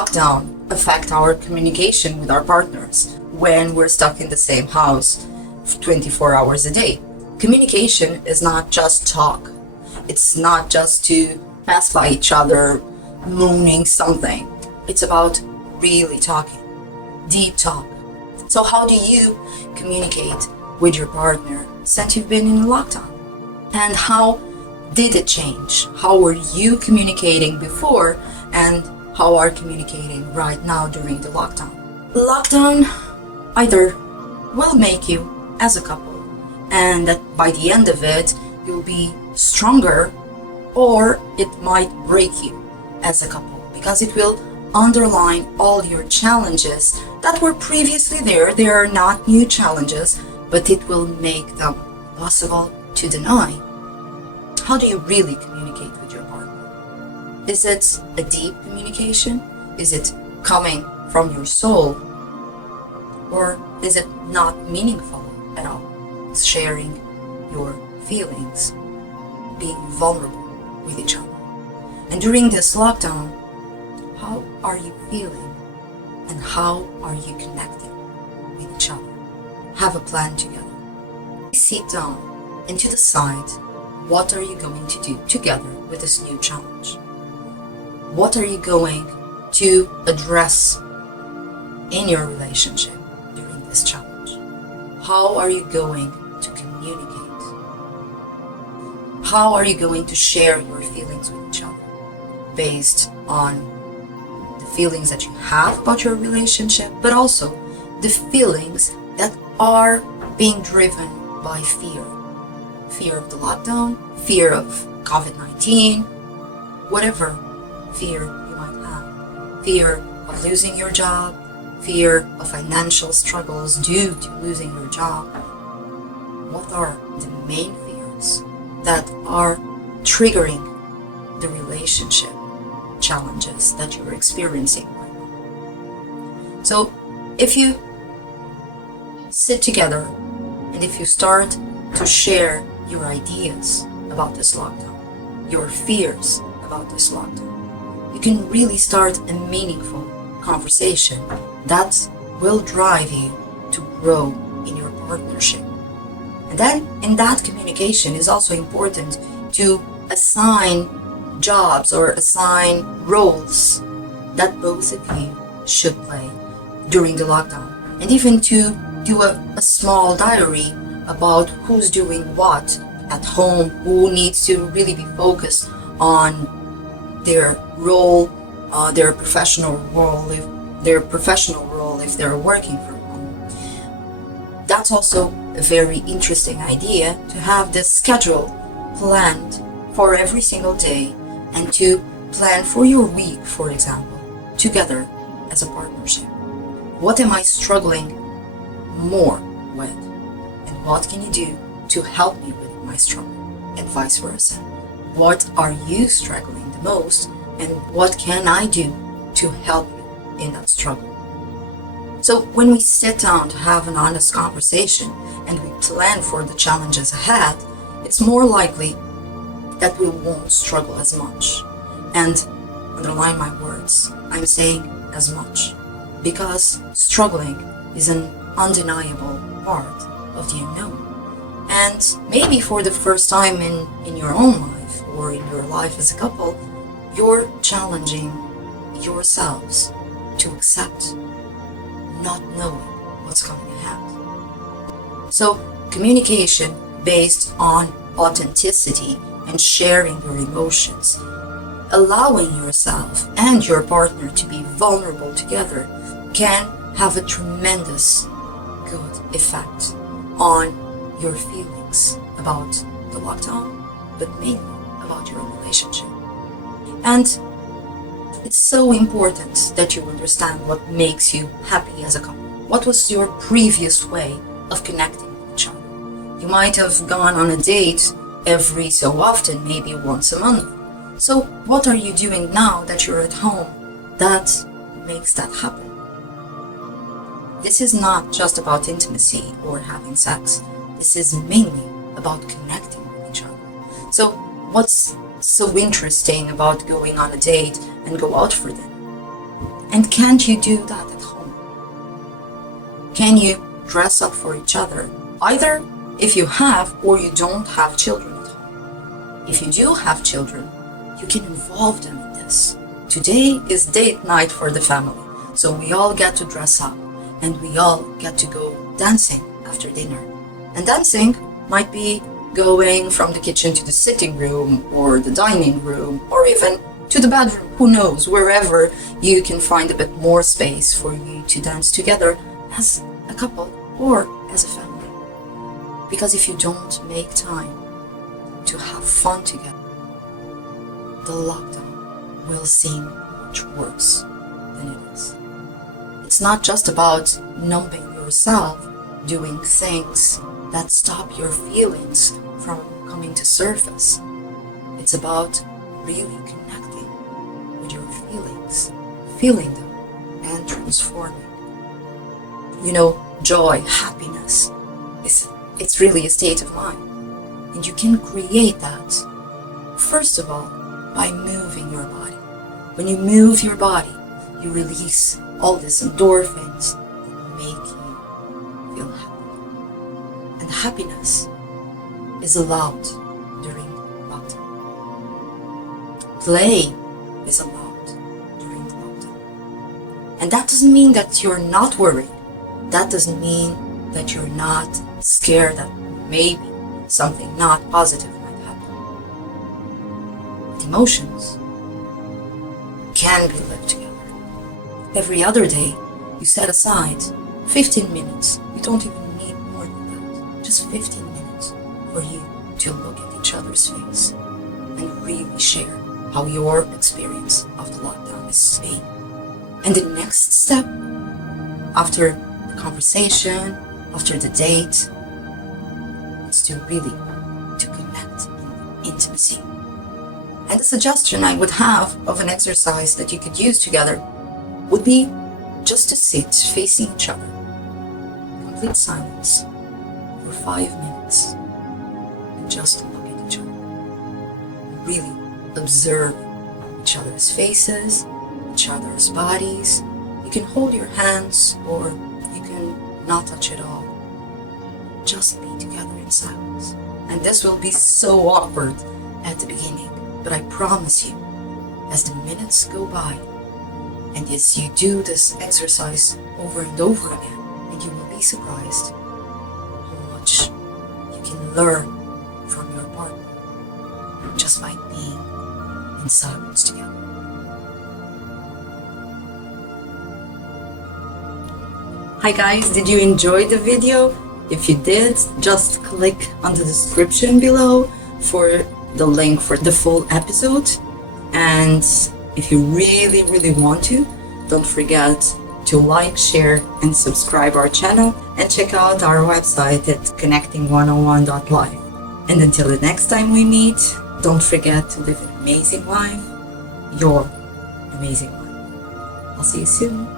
lockdown affect our communication with our partners when we're stuck in the same house 24 hours a day? Communication is not just talk. It's not just to pass by each other moaning something. It's about really talking, deep talk. So how do you communicate with your partner since you've been in lockdown? And how did it change? How were you communicating before and how are communicating right now during the lockdown? Lockdown either will make you as a couple and that by the end of it you'll be stronger, or it might break you as a couple because it will underline all your challenges that were previously there. They are not new challenges, but it will make them possible to deny. How do you really communicate with your partner? Is it a deep communication? Is it coming from your soul? Or is it not meaningful at all? Sharing your feelings, being vulnerable with each other. And during this lockdown, how are you feeling and how are you connecting with each other? Have a plan together. Sit down and to decide what are you going to do together with this new challenge. What are you going to address in your relationship during this challenge? How are you going to communicate? How are you going to share your feelings with each other based on the feelings that you have about your relationship, but also the feelings that are being driven by fear? Fear of the lockdown, fear of COVID-19, whatever fear you might have. Fear of losing your job, fear of financial struggles due to losing your job. What are the main fears that are triggering the relationship challenges that you're experiencing right now? So if you sit together and if you start to share your ideas about this lockdown, your fears about this lockdown, you can really start a meaningful conversation that will drive you to grow in your partnership. And then in that communication is also important to assign jobs or assign roles that both of you should play during the lockdown. And even to do a small diary about who's doing what at home, who needs to really be focused on their role, their professional role, if they're working from home. That's also a very interesting idea to have this schedule planned for every single day and to plan for your week, for example, together as a partnership. What am I struggling more with? And what can you do to help me with my struggle? And vice versa. What are you struggling the most? And what can I do to help you in that struggle? So when we sit down to have an honest conversation and we plan for the challenges ahead, it's more likely that we won't struggle as much. And underline my words, I'm saying as much, because struggling is an undeniable part of the unknown. And maybe for the first time in your own life or in your life as a couple, you're challenging yourselves to accept not knowing what's coming ahead. So communication based on authenticity and sharing your emotions, allowing yourself and your partner to be vulnerable together can have a tremendous good effect on your feelings about the lockdown, but mainly about your relationship. And it's so important that you understand what makes you happy as a couple. What was your previous way of connecting with each other? You might have gone on a date every so often, maybe once a month. So what are you doing now that you're at home that makes that happen? This is not just about intimacy or having sex. This is mainly about connecting with each other. So what's so interesting about going on a date and go out for dinner? And can't you do that at home? Can you dress up for each other? Either if you have or you don't have children at home. If you do have children, you can involve them in this. Today is date night for the family, so we all get to dress up and we all get to go dancing after dinner. And dancing might be going from the kitchen to the sitting room or the dining room or even to the bedroom, who knows, wherever you can find a bit more space for you to dance together as a couple or as a family. Because if you don't make time to have fun together, the lockdown will seem much worse than it is. It's not just about numbing yourself, doing things that stop your feelings from coming to surface. It's about really connecting with your feelings, feeling them, and transforming. You know, joy, happiness, it's really a state of mind. And you can create that, first of all, by moving your body. When you move your body, you release all these endorphins that make you feel happy. And happiness is allowed during lockdown. Play is allowed during the lockdown. And that doesn't mean that you're not worried. That doesn't mean that you're not scared that maybe something not positive might happen. Emotions can be lived together. Every other day, you set aside 15 minutes. You don't even need more than that. Just 15 minutes for you to look at each other's face and really share how your experience of the lockdown is being. And the next step, after the conversation, after the date, is to really connect in intimacy. And the suggestion I would have of an exercise that you could use together would be just to sit facing each other, complete silence for 5 minutes, and just look at each other. Really observe each other's faces, each other's bodies. You can hold your hands or you can not touch at all. Just be together in silence. And this will be so awkward at the beginning. But I promise you, as the minutes go by, and as you do this exercise over and over again, and you will be surprised how much you can learn from your partner just by being in silence together. Hi guys, did you enjoy the video? If you did, just click on the description below for the link for the full episode. And if you really want to, don't forget to like, share, and subscribe our channel, and check out our website at connecting101.life. And until the next time we meet, don't forget to live an amazing life, your amazing life. I'll see you soon.